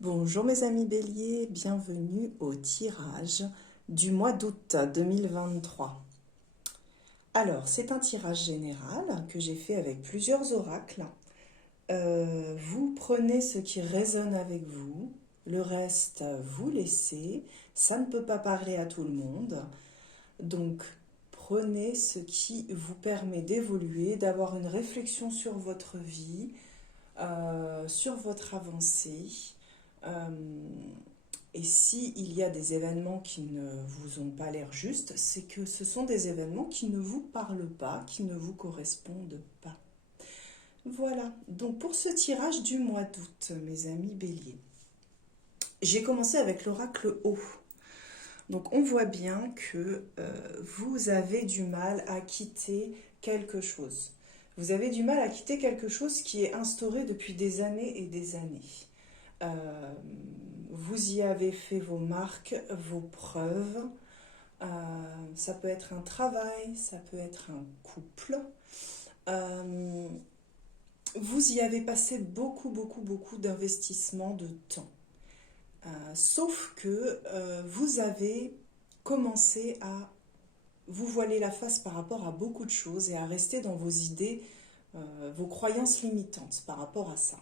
Bonjour mes amis béliers, bienvenue au tirage du mois d'août 2023. Alors, c'est un tirage général que j'ai fait avec plusieurs oracles. Vous prenez ce qui résonne avec vous, le reste vous laissez. Ça ne peut pas parler à tout le monde. Donc, prenez ce qui vous permet d'évoluer, d'avoir une réflexion sur votre vie, sur votre avancée. Euh, et s'il y a des événements qui ne vous ont pas l'air justes, c'est que ce sont des événements qui ne vous parlent pas, qui ne vous correspondent pas. Voilà, donc pour ce tirage du mois d'août, mes amis béliers, j'ai commencé avec l'oracle haut. Donc on voit bien que vous avez du mal à quitter quelque chose. Vous avez du mal à quitter quelque chose qui est instauré depuis des années et des années. Euh, Vous y avez fait vos marques, vos preuves. Euh, Ça peut être un travail, ça peut être un couple. Euh, vous y avez passé beaucoup d'investissement de temps. Sauf que vous avez commencé à vous voiler la face par rapport à beaucoup de choses et à rester dans vos idées, vos croyances limitantes par rapport à ça.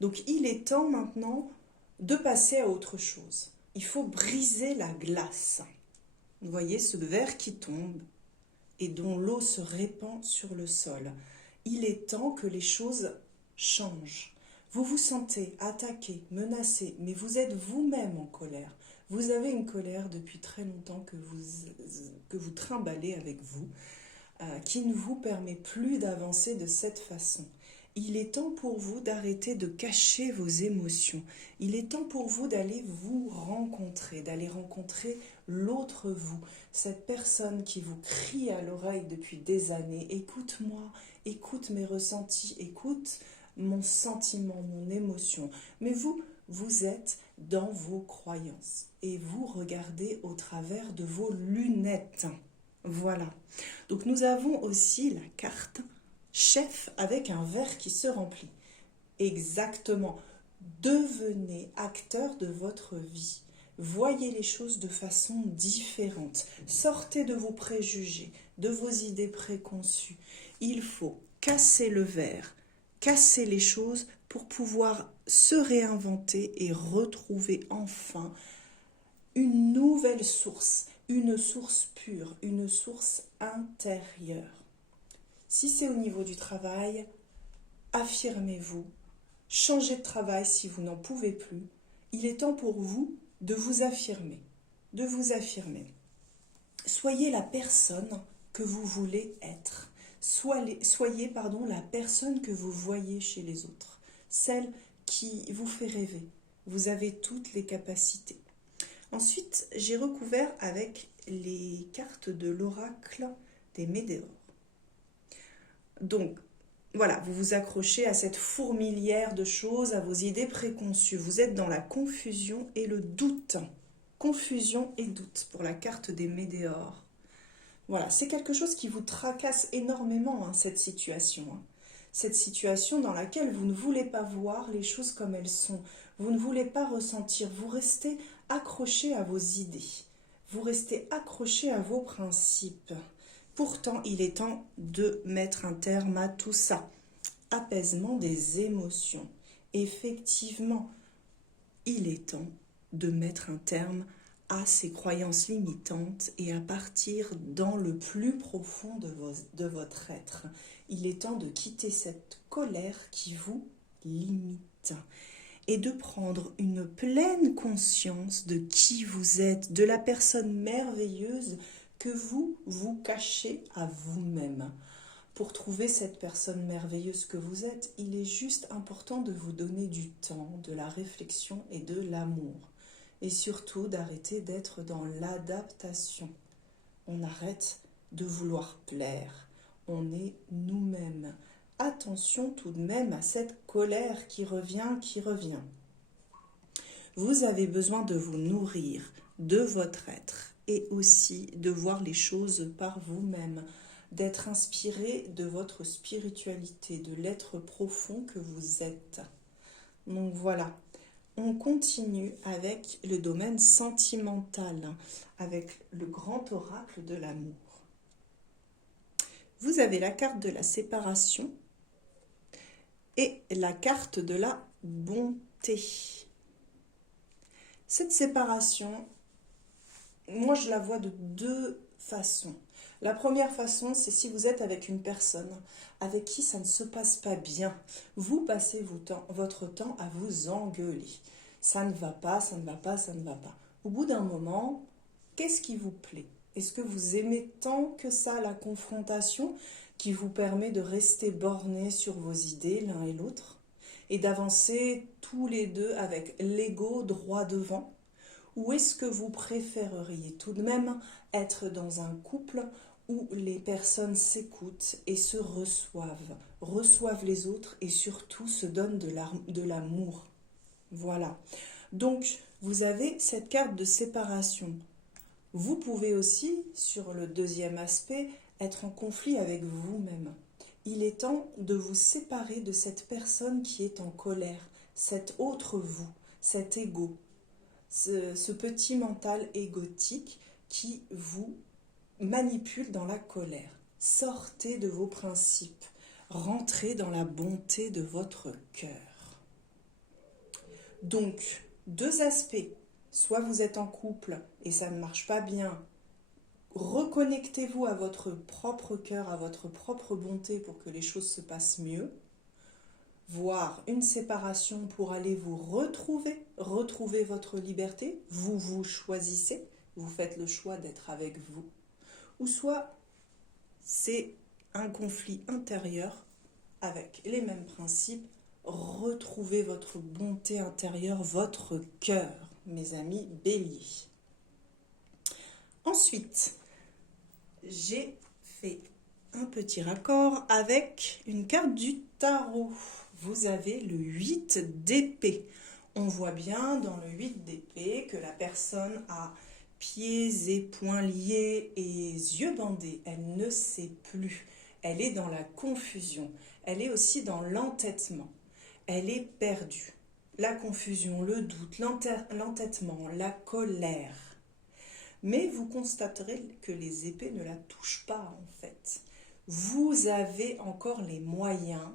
Donc il est temps maintenant de passer à autre chose. Il faut briser la glace. Vous voyez ce verre qui tombe et dont l'eau se répand sur le sol. Il est temps que les choses changent. Vous vous sentez attaqué, menacé, mais vous êtes vous-même en colère. Vous avez une colère depuis très longtemps que vous trimballez avec vous, qui ne vous permet plus d'avancer de cette façon. Il est temps pour vous d'arrêter de cacher vos émotions. Il est temps pour vous d'aller vous rencontrer, d'aller rencontrer l'autre vous, cette personne qui vous crie à l'oreille depuis des années. Écoute-moi, écoute mes ressentis, écoute mon sentiment, mon émotion. Mais vous, vous êtes dans vos croyances et vous regardez au travers de vos lunettes. Voilà. Donc nous avons aussi la carte chef avec un verre qui se remplit. Exactement. Devenez acteur de votre vie. Voyez les choses de façon différente. Sortez de vos préjugés, de vos idées préconçues. Il faut casser le verre, casser les choses pour pouvoir se réinventer et retrouver enfin une nouvelle source, une source pure, une source intérieure. Si c'est au niveau du travail, affirmez-vous, changez de travail si vous n'en pouvez plus. Il est temps pour vous de vous affirmer, de vous affirmer. Soyez la personne que vous voulez être. Soyez la personne que vous voyez chez les autres, celle qui vous fait rêver. Vous avez toutes les capacités. Ensuite, j'ai recouvert avec les cartes de l'oracle des Médéors. Donc, voilà, vous vous accrochez à cette fourmilière de choses, à vos idées préconçues. Vous êtes dans la confusion et le doute. Confusion et doute pour la carte des Médéors. Voilà, c'est quelque chose qui vous tracasse énormément, cette situation. Cette situation dans laquelle vous ne voulez pas voir les choses comme elles sont. Vous ne voulez pas ressentir. Vous restez accroché à vos idées. Vous restez accroché à vos principes. Pourtant, il est temps de mettre un terme à tout ça. Apaisement des émotions. Effectivement, il est temps de mettre un terme à ces croyances limitantes et à partir dans le plus profond de votre être. Il est temps de quitter cette colère qui vous limite et de prendre une pleine conscience de qui vous êtes, de la personne merveilleuse que vous vous cachez à vous-même. Pour trouver cette personne merveilleuse que vous êtes, il est juste important de vous donner du temps, de la réflexion et de l'amour. Et surtout d'arrêter d'être dans l'adaptation. On arrête de vouloir plaire. On est nous-mêmes. Attention tout de même à cette colère qui revient, qui revient. Vous avez besoin de vous nourrir de votre être et aussi de voir les choses par vous-même, d'être inspiré de votre spiritualité, de l'être profond que vous êtes. Donc voilà, On continue avec le domaine sentimental, avec le grand oracle de l'amour. Vous avez la carte de la séparation et la carte de la bonté. Cette séparation, moi je la vois de deux façons. La première façon, c'est si vous êtes avec une personne avec qui ça ne se passe pas bien. Vous passez votre temps à vous engueuler. Ça ne va pas, ça ne va pas, ça ne va pas. Au bout d'un moment, qu'est-ce qui vous plaît? Est-ce que vous aimez tant que ça la confrontation qui vous permet de rester borné sur vos idées l'un et l'autre et d'avancer tous les deux avec l'ego droit devant? Ou est-ce que vous préféreriez tout de même être dans un couple où les personnes s'écoutent et se reçoivent les autres et surtout se donnent de l'amour? Voilà. Donc, vous avez cette carte de séparation. Vous pouvez aussi, sur le deuxième aspect, être en conflit avec vous-même. Il est temps de vous séparer de cette personne qui est en colère, cet autre vous, cet ego, ce petit mental égotique qui vous manipule dans la colère. Sortez de vos principes, rentrez dans la bonté de votre cœur. Donc, deux aspects. Soit vous êtes en couple et ça ne marche pas bien. Reconnectez-vous à votre propre cœur, à votre propre bonté pour que les choses se passent mieux. Voire une séparation pour aller vous retrouver votre liberté. Vous choisissez, vous faites le choix d'être avec vous. Ou soit c'est un conflit intérieur avec les mêmes principes. Retrouvez votre bonté intérieure, votre cœur, mes amis béliers. Ensuite, j'ai fait un petit raccord avec une carte du tarot. Vous avez le 8 d'épée. On voit bien dans le 8 d'épée que la personne a pieds et poings liés et yeux bandés. Elle ne sait plus. Elle est dans la confusion. Elle est aussi dans l'entêtement. Elle est perdue. La confusion, le doute, l'entêtement, la colère. Mais vous constaterez que les épées ne la touchent pas en fait. Vous avez encore les moyens,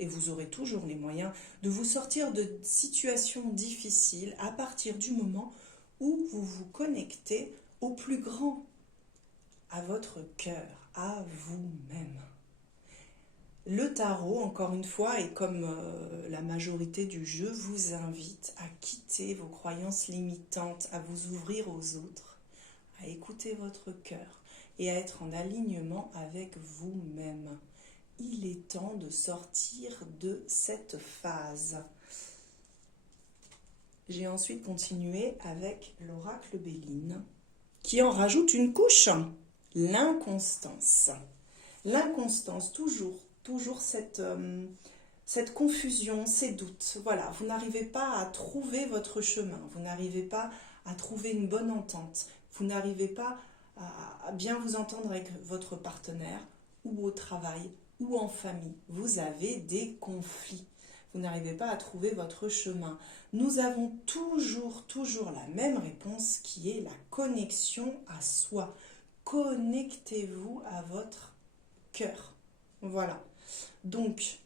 et vous aurez toujours les moyens, de vous sortir de situations difficiles à partir du moment où vous vous connectez au plus grand, à votre cœur, à vous-même. Le tarot, encore une fois, et comme la majorité du jeu, vous invite à quitter vos croyances limitantes, à vous ouvrir aux autres, à écouter votre cœur et à être en alignement avec vous-même. Il est temps de sortir de cette phase. J'ai ensuite continué avec l'oracle Béline, qui en rajoute une couche, l'inconstance. L'inconstance, toujours cette confusion, ces doutes. Voilà, vous n'arrivez pas à trouver votre chemin, vous n'arrivez pas à trouver une bonne entente, vous n'arrivez pas à bien vous entendre avec votre partenaire ou au travail ou en famille. Vous avez des conflits, vous n'arrivez pas à trouver votre chemin. Nous avons toujours la même réponse qui est la connexion à soi. Connectez-vous à votre cœur. Voilà. Donc,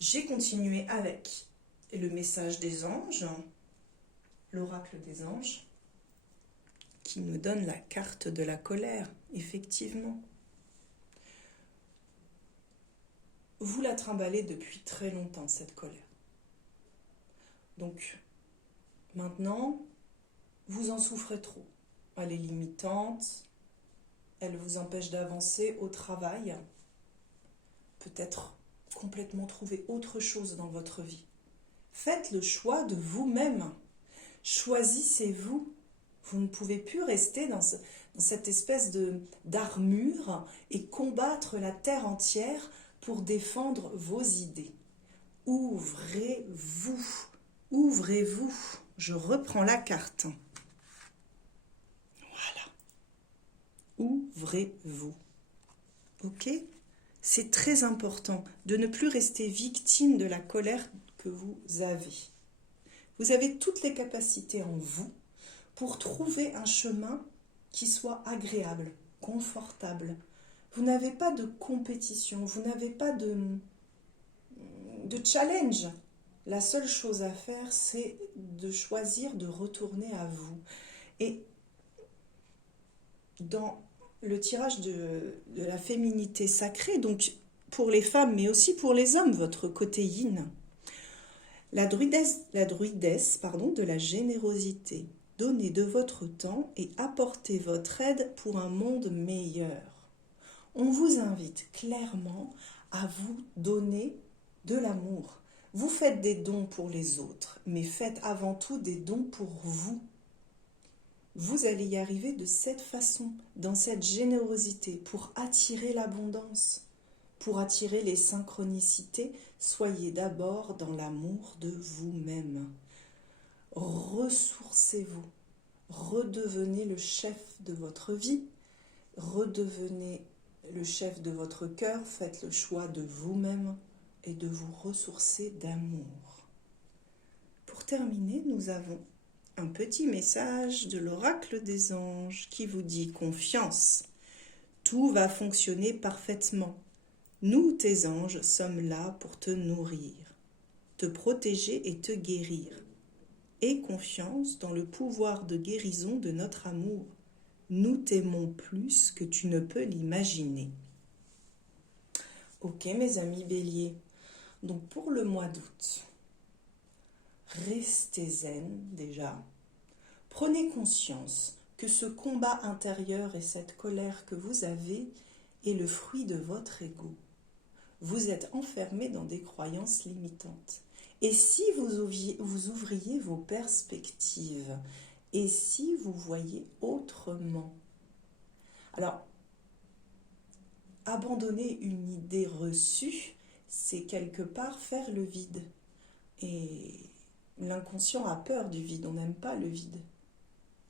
j'ai continué avec le message des anges, l'oracle des anges, qui nous donne la carte de la colère, effectivement. Vous la trimballez depuis très longtemps, cette colère. Donc, maintenant, vous en souffrez trop. Elle est limitante, elle vous empêche d'avancer au travail, peut-être complètement trouver autre chose dans votre vie. Faites le choix de vous-même. Choisissez-vous. Vous ne pouvez plus rester dans cette espèce d'armure et combattre la terre entière pour défendre vos idées. Ouvrez-vous. Ouvrez-vous. Je reprends la carte. Voilà. Ouvrez-vous. Ok ? C'est très important de ne plus rester victime de la colère que vous avez. Vous avez toutes les capacités en vous pour trouver un chemin qui soit agréable, confortable. Vous n'avez pas de compétition, vous n'avez pas de challenge. La seule chose à faire, c'est de choisir de retourner à vous. Et dans le tirage de la féminité sacrée, donc pour les femmes, mais aussi pour les hommes, votre côté yin, la druidesse de la générosité. Donnez de votre temps et apportez votre aide pour un monde meilleur. On vous invite clairement à vous donner de l'amour. Vous faites des dons pour les autres, mais faites avant tout des dons pour vous. Vous allez y arriver de cette façon, dans cette générosité, pour attirer l'abondance, pour attirer les synchronicités. Soyez d'abord dans l'amour de vous-même. Ressourcez-vous, redevenez le chef de votre vie, redevenez le chef de votre cœur, faites le choix de vous-même et de vous ressourcer d'amour. Pour terminer, nous avons un petit message de l'oracle des anges qui vous dit confiance. Tout va fonctionner parfaitement. Nous, tes anges, sommes là pour te nourrir, te protéger et te guérir. Aie confiance dans le pouvoir de guérison de notre amour. Nous t'aimons plus que tu ne peux l'imaginer. Ok mes amis béliers, donc pour le mois d'août, restez zen déjà. Prenez conscience que ce combat intérieur et cette colère que vous avez est le fruit de votre ego. Vous êtes enfermé dans des croyances limitantes. Et si vous ouvriez vos perspectives, et si vous voyez autrement? Alors, abandonner une idée reçue, c'est quelque part faire le vide. Et l'inconscient a peur du vide, on n'aime pas le vide.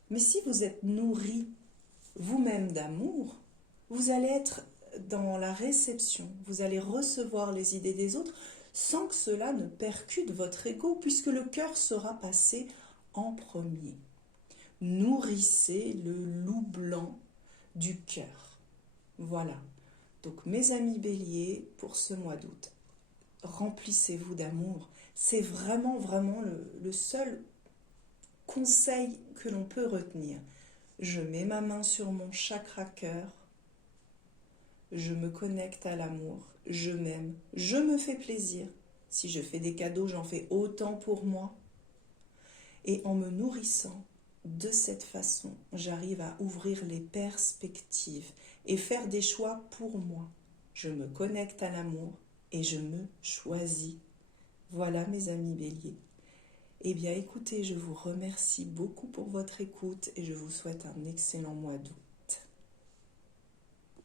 Mais si vous êtes nourri vous-même d'amour, vous allez être dans la réception, vous allez recevoir les idées des autres sans que cela ne percute votre ego, puisque le cœur sera passé en premier. Nourrissez le loup blanc du cœur. Voilà. Donc mes amis béliers, pour ce mois d'août, remplissez-vous d'amour. C'est vraiment, vraiment le seul conseil que l'on peut retenir. Je mets ma main sur mon chakra cœur. Je me connecte à l'amour. Je m'aime. Je me fais plaisir. Si je fais des cadeaux, j'en fais autant pour moi. Et en me nourrissant de cette façon, j'arrive à ouvrir les perspectives et faire des choix pour moi. Je me connecte à l'amour et je me choisis. Voilà mes amis béliers. Eh bien écoutez, je vous remercie beaucoup pour votre écoute et je vous souhaite un excellent mois d'août.